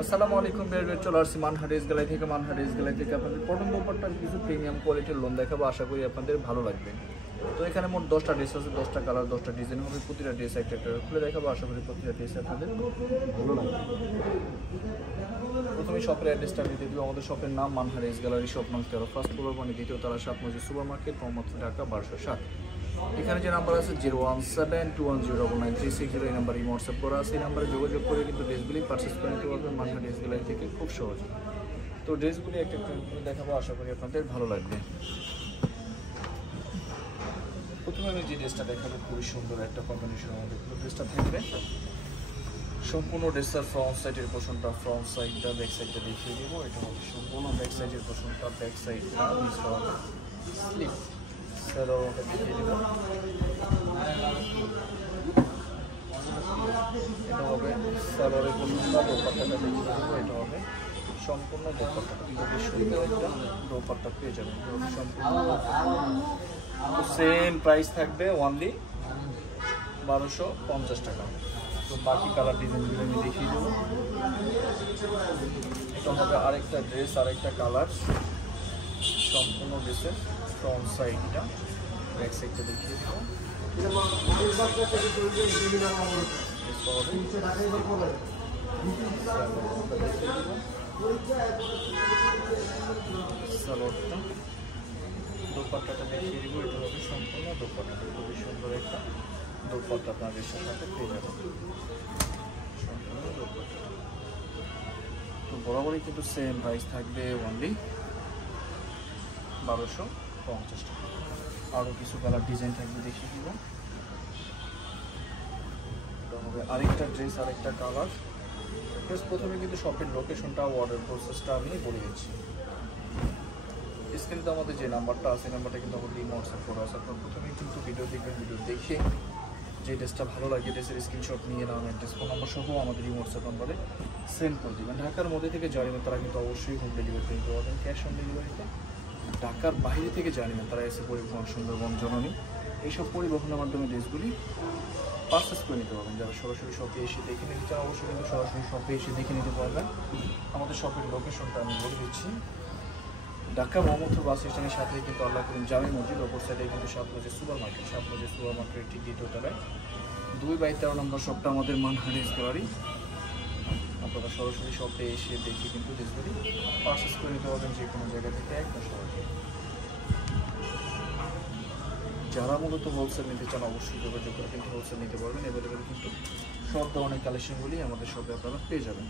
আসসালামু আলাইকুম বের চলে আসছি মানহারিস গ্যালারি থেকে। মানহারিস গ্যালারি থেকে আপনাদের কটন দোপাট্টার কিছু প্রিমিয়াম কোয়ালিটির লোন দেখাবো, আশা করি আপনাদের ভালো লাগবে। তো এখানে মোট 10টা ড্রেস আছে, 10টা কালার, 10টা ডিজাইন হবে। প্রতিটা ড্রেস একটা একটা খুলে দেখাবো, আশা করি প্রতিটা ড্রেস আপনাদের ভালো লাগবে। প্রথমে শপের অ্যাড্রেসটা আমি দিয়ে দিব। আমাদের শপের নাম মানহারিস গ্যালারি, শপ নং 13, ফার্স্ট ফ্লোর, মানে দ্বিতীয় তলা, 7 মসজিদ সুপার মার্কেট, মোহাম্মদপুর, ঢাকা 1207। এখানে যে নাম্বার আছে 01721099360, এই নাম্বারে হোয়াটসঅ্যাপ করা আছে। এই নাম্বারে যোগাযোগ করে কিন্তু ড্রেসগুলি পারচেস করে নিতে পারবেন মানহারিস গ্যালারি থেকে খুব সহজে। তো ড্রেসগুলি একটা একটা দেখাবো, আশা করি আপনাদের ভালো লাগবে। প্রথমে আমি যে ড্রেসটা দেখাবো, খুবই সুন্দর একটা কম্বিনেশনের মধ্যে ড্রেসটা থাকবে। সম্পূর্ণ ড্রেসটার ফ্রন্ট সাইডের পোর্শনটা, ফ্রন্ট সাইডটা, ব্যাক সাইডটা দেখিয়ে দেবো। এটা হবে সম্পূর্ণ ব্যাক সাইডের পোর্শনটা, ব্যাক সাইডটা মিস হবে স্লিপ সালোয়ারটা দেখিয়ে দেবো। এটা হবে সালোয়ারের পোর্শনটা, দোপাট্টাটা দেখিয়ে দেবো। এটা হবে সম্পূর্ণ দোপাট্টা, খুবই সুন্দর একটা দোপাট্টা পেয়ে যাবেন সম্পূর্ণ। সেম প্রাইস থাকবে অনলি 1250 টাকা। তো বাকি কালার ডিজাইনগুলো আমি দেখিয়ে দেবো। এটা হবে আরেকটা ড্রেস, আরেকটা কালার, সম্পূর্ণ ড্রেসের ফ্রন্ট সাইডটা, ব্যাক সাইডটা দেখিয়ে দেবো। সালোয়ারটা, দোপাট্টাটা দেখিয়ে দিব। এটা হবে সম্পূর্ণ দোপাট্টা, খুবই সুন্দর একটা দোপাট্টা আপনার ড্রেসের সাথে পেয়ে যাবেন সম্পূর্ণ দোপাট্টা। তো বরাবরই কিন্তু সেম প্রাইস থাকবে অনলি 1250 টাকা। আরও কিছু কালার ডিজাইন থাকবে, দেখিয়ে দিব। এটা হবে আরেকটা ড্রেস, আরেকটা কালার। প্রথমে কিন্তু শপের লোকেশনটা, অর্ডার প্রসেসটা আমি বলে দিচ্ছি। স্ক্রিনে তো আমাদের যে নাম্বারটা আছে, নাম্বারটা কিন্তু আমাদের হোয়াটসঅ্যাপ করা আছে। আপনার প্রথমে কিন্তু ভিডিও দেখবেন, ভিডিও দেখে যে ড্রেসটা ভালো লাগে ড্রেসের স্ক্রিনশট নিয়ে নাম, অ্যাড্রেস, ফোন নাম্বার সহ আমাদের হোয়াটসঅ্যাপ নাম্বারে সেন্ড করে দেবেন। ঢাকার মধ্যে থেকে জানিবেন তারা কিন্তু অবশ্যই হোম ডেলিভারি নিতে পারবেন, ক্যাশ অন ডেলিভারিতে। ঢাকার বাইরে থেকে জানিবেন তারা এসে পরিবহন, সুন্দরবন, জননী, এইসব পরিবহনের মাধ্যমে ড্রেসগুলি পারচেস করে নিতে পারবেন। যারা সরাসরি শপে এসে দেখে নিতে চান, অবশ্যই কিন্তু সরাসরি শপে এসে দেখে নিতে পারবেন। আমাদের শপের লোকেশনটা আমি বলে দিচ্ছি। ঢাকা মোহাম্মদপুর বাস স্ট্যান্ডের সাথে কিন্তু আল্লাহ করিম জামে মসজিদ, অপর সাইডে কিন্তু 7 মসজিদ সুপার মার্কেট, 7 মসজিদ সুপার মার্কেট ঠিক দ্বিতীয় তলায় 2/13 নম্বর শপটা আমাদের মানহারিস গ্যালারি। আপনারা সরাসরি শপে এসে দেখে কিন্তু ড্রেসগুলি পারচেস করে নিতে পারবেন যে কোনো জায়গা থেকে একদম সহজে। যারা মূলত হোলসেল নিতে চান, অবশ্যই যোগাযোগ করে কিন্তু হোলসেল নিতে পারবেন। অ্যাভেলেবেল কিন্তু সব ধরনের কালেকশনগুলি আমাদের শপে আপনারা পেয়ে যাবেন।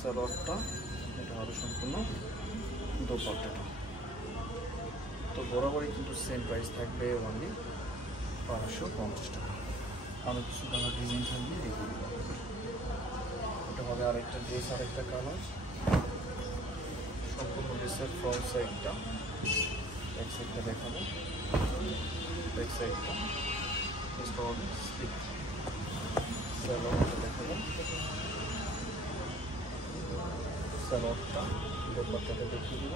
সালোয়ারটা, এটা হবে সম্পূর্ণ দোপাট্টাটা। তো বরাবরই কিন্তু সেম প্রাইস থাকবে অনলি 1250 টাকা। আরও কিছু কালার ডিজাইন থাকবে, দেখে দেবো। এটা হবে আরেকটা ড্রেস, আরেকটা কালার, সম্পূর্ণ ড্রেসের ফ্রন্ট সাইডটা, ব্যাক সাইডটা দেখাবো। ব্যাক সাইডটা ড্রেসটা হবে স্লিপ, সালোয়ারটা দেখাবো। সালোয়ারটা, দোপাট্টাটা দেখিয়ে দিব।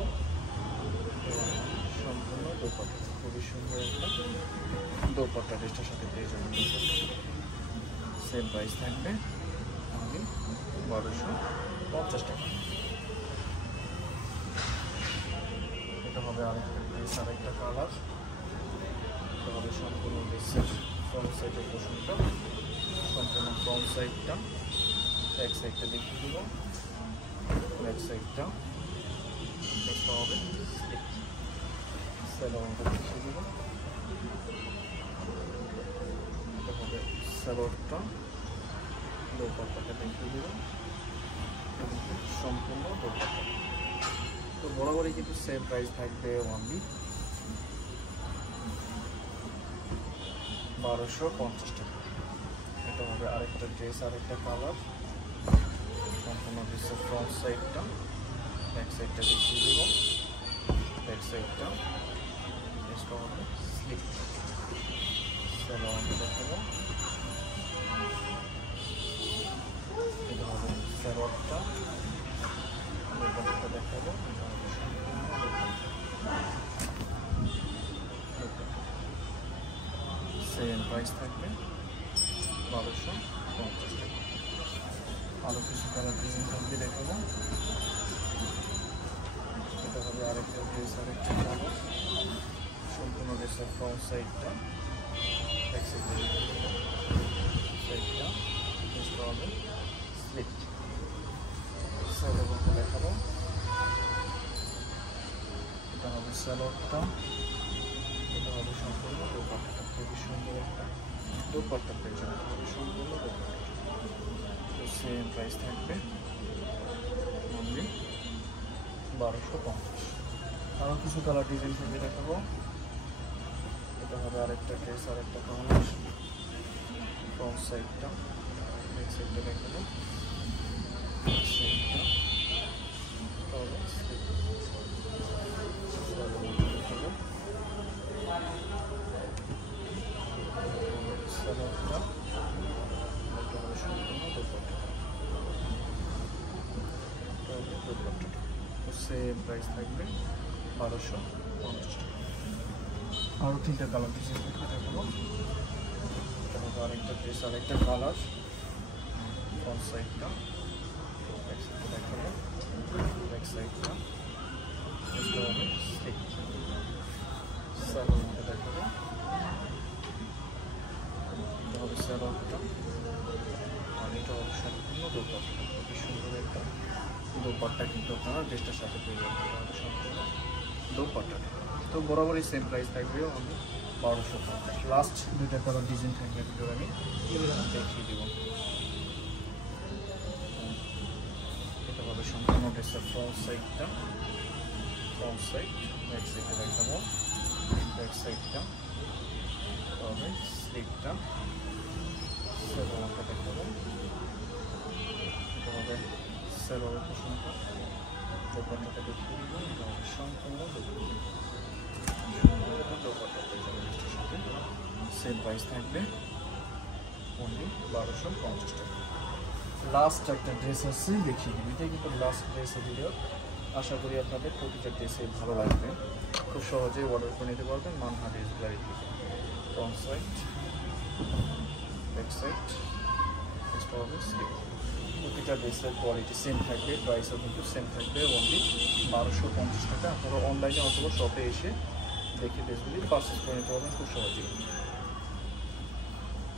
সম্পূর্ণ দোপাট্টা, খুবই সুন্দর একটা দোপাট্টা ড্রেসটার সাথে পেয়ে যাবেন। সেম প্রাইস থাকবে আমি 1250 টাকা। এটা হবে আরেকটা ড্রেস, আরেকটা কালার। এটা হবে সম্পূর্ণ ড্রেসের ফ্রন্ট সাইডের পোর্শনটা, সম্পূর্ণ ফ্রন্ট সাইডটা, ব্যাক সাইডটা দেখিয়ে দিব। ব্যাক সাইডটা ড্রেসটা হবে সালোয়ারটা দেখিয়ে দিব। এটা হবে সালোয়ারটা, দোপাট্টাটা দেখিয়ে দিব। সম্পূর্ণ দোপাট্টা। তো বরাবরই কিন্তু সেম প্রাইস থাকবে অনলি 1250 টাকা। এটা হবে আরেকটা ড্রেস, আরেকটা কালার, সম্পূর্ণ ড্রেসের ফ্রন্ট সাইডটা, ব্যাক সাইডটা দেখিয়ে দেব। ব্যাক সাইডটা ড্রেসটা হবে স্লিপ, সালোয়ারটা দেখাবো। এটা হবে সালোয়ারটা, দোপাট্টাটা দেখাবো। সেম প্রাইস থাকবে 1250 টাকা। আরও কিছু কালার ডিজাইন থাকবে দেখাবো। এটা হবে আরেকটা ড্রেস, আরেকটা কালার, সম্পূর্ণ ড্রেসের ফ্রন্ট সাইডটা, ব্যাক সাইডটা ড্রেসটা হবে স্লিট। সালোয়ারটা দেখাবো। এটা হবে সালোয়ারটা, এটা হবে সম্পূর্ণ দোপাট্টাটা, খুবই সুন্দর একটা দোপাট্টা পেয়েছে, হবে সম্পূর্ণ দোপাট্টা। তো সেম প্রাইস থাকবে অনলি 1250। আরও কিছু কালার ডিজাইন থাকবে দেখাবো। এটা হবে আরেকটা ড্রেস, আরেকটা কালার, ফ্রন্ট সাইডটা, ব্যাক সাইডটা দেখাবো। সাইডটা হবে সালোয়ারটা, এটা হবে সম্পূর্ণ দোপাট্টা, এটা হবে দোপাট্টাটা। তো সেম প্রাইস থাকবে 1250 টাকা। আরও তিনটা কালার ডিজাইন দেখে দেখাবো। এটা হবে আরেকটা ড্রেস, আরেকটা কালার, ফ্রন্ট সাইডটা, ব্যাক সাইডটা দেখাবো। ব্যাক সাইডটা এটা হবে স্লিট। সালোয়ারটা দেখাবো। এটা হবে সালোয়ারটা, আর এটা হবে সম্পূর্ণ দোপাট্টা, খুবই সুন্দর একটা দোপাট্টা কিন্তু আপনারা ড্রেসটার সাথে পেয়ে যাবেন। এটা হবে সম্পূর্ণ দোপাট্টাটা। তো বরাবরই সেম প্রাইস থাকবে অনলি 1250। লাস্ট দুইটা কালার ডিজাইন থাকবে ভিডিও আমি দেখিয়ে দেবো। এটা হবে সম্পূর্ণ ড্রেসের ফ্রন্ট সাইডটা, ফ্রন্ট সাইড, ব্যাক সাইডটা দেখাবো। ব্যাক সাইডটা হবে স্লিপটা, সালোয়ারটা দেখাবো। এটা হবে সালোয়ার পোর্শনটা, দোপাট্টাটা দেখিয়ে দেবো। এটা হবে সম্পূর্ণ দোপাট্টা পেয়ে যাবে ড্রেসটার সাথে। সেম প্রাইস থাকবে অনলি 1250 টাকা। লাস্ট একটা ড্রেস আছে দেখিয়ে দিবি, এটা কিন্তু লাস্ট ড্রেসের ভিডিও। আশা করি আপনাদের প্রতিটা ড্রেসে ভালো লাগবে, খুব সহজেই অর্ডার করে নিতে পারবেন মানহা ড্রেস গ্যালারি থেকে। ফ্রন্ট সাইড, ব্যাক সাইড, এটা হবে স্লিপ। প্রতিটা ড্রেসের কোয়ালিটি সেম থাকবে, প্রাইসও কিন্তু সেম থাকবে অনলি 1250 টাকা। আপনারা অনলাইনে অথবা শপে এসে দেখে ড্রেসগুলি পারচেস করে নিতে পারবেন খুব সহজেই।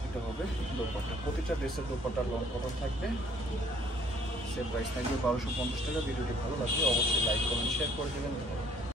এটা হবে দোপাট্টা, প্রতিটা ড্রেসের দোপাট্টা লং কটন থাকবে, সেম প্রাইস থাকবে 1250 টাকা। ভিডিওটি ভালো লাগলে অবশ্যই লাইক কমেন্ট শেয়ার করে দেবেন।